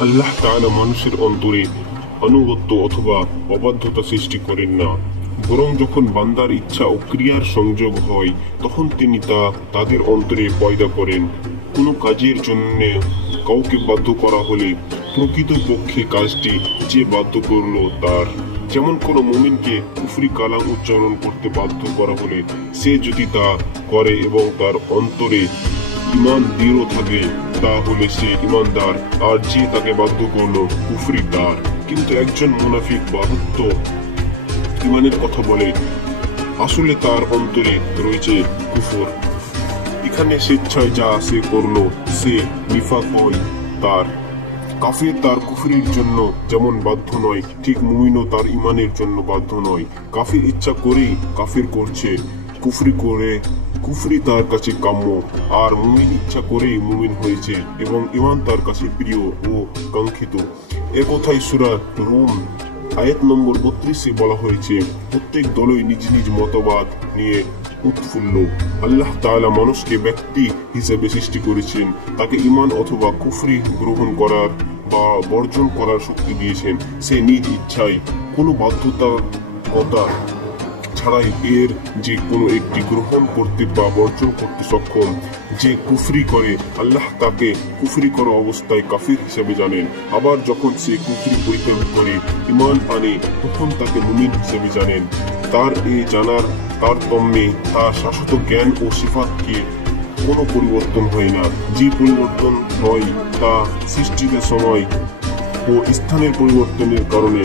আল্লাহ তাআলা মানুষের অন্তরে আনুগত্য অথবা অবাধ্যতা সৃষ্টি করেন না, বরং যখন বান্দার ইচ্ছা ও ক্রিয়ার সংযোগ হয় তখন তিনি তাদের অন্তরে পয়দা করেন। কোনো কাজের জন্য কাউকে বাধ্য করা হলে প্রকৃতপক্ষে কাজটি যে বাধ্য করলো তার, যেমন কোনো মুমিনকে কুফরি কালাম উচ্চারণ করতে বাধ্য করা হলে সে যদি তা করে এবং তার অন্তরে ইমান দৃঢ় থাকে তাহলে সে ইমানদার, আর যে তাকে বাধ্য করলো কুফরি তার। কিন্তু একজন মুনাফিক বাহুত্ব ইমানের কথা বলে, আসলে তার অন্তরে রয়েছে কুফর। এখানে স্বেচ্ছায় যা সে করলো সে নিফাক হয় তার। কাফের তার কুফরির জন্য যেমন বাধ্য নয়, ঠিক মুমিনও তার ইমানের জন্য বাধ্য নয়। কাফির ইচ্ছা করেই কাফির করছে, কুফরি তার কাছে কাম্য, আর মুমিন ইচ্ছা করেই মুমিন হয়েছে এবং ইমান তার কাছে প্রিয় ও কাঙ্ক্ষিত। এ কথাই সূরা রুম আয়াত নম্বর 32-এ বলা হয়েছে, প্রত্যেক দলই নিজ নিজ মতবাদ নিয়ে উৎফুল্ল। আল্লাহ তাআলা মানুষকে ব্যক্তি হিসেবে সৃষ্টি করেছেন, তাকে ঈমান অথবা কুফরি গ্রহণ করার বা বর্জন করার শক্তি দিয়েছেন। সে নিজ ইচ্ছায় কোনো বাধ্যবাধকতা ছাড়াই এর যে কোনো একটি গ্রহণ করতে বা বর্জন করতে সক্ষম। যে কুফরি করে আল্লাহ তাকে কুফরি করা অবস্থায় কাফির হিসেবে জানেন, আবার যখন সে কুফরি পরিত্যাগ করে ঈমান আনে তখন তাকে মুমিন হিসেবে জানেন। তার এই জানার তারতম্যে তার শাশ্বত জ্ঞান ও সিফাতকে কোনো পরিবর্তন হয় না। যে পরিবর্তন হয় তা সৃষ্টিতে সময় ও স্থানের পরিবর্তনের কারণে।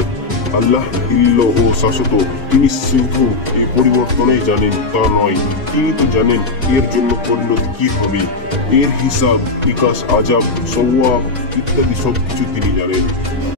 আল্লাহ ইল্ল ও শাশ্বত, তিনি শুধু এই পরিবর্তনেই জানেন তা নয়, তিনি তো জানেন এর জন্য পরিণতি কি হবে, এর হিসাব নিকাশ, আযাব, সওয়াব ইত্যাদি সবকিছু তিনি জানেন।